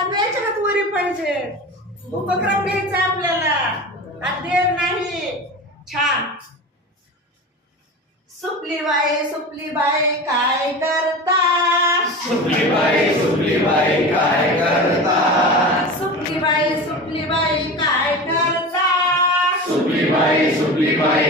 सगळ्याच्या हात वरी पाहिजे. उपक्रम घ्यायचा आपल्याला. अध्ययन नाही. छान. सुपली बाई सुपली बाई काय करता? सुपली बाई सुपली बाई काय करता? सुपली बाई सुपली बाई काय करता? सुपली बाई सुपली बाई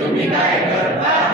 तुम्ही काय करता?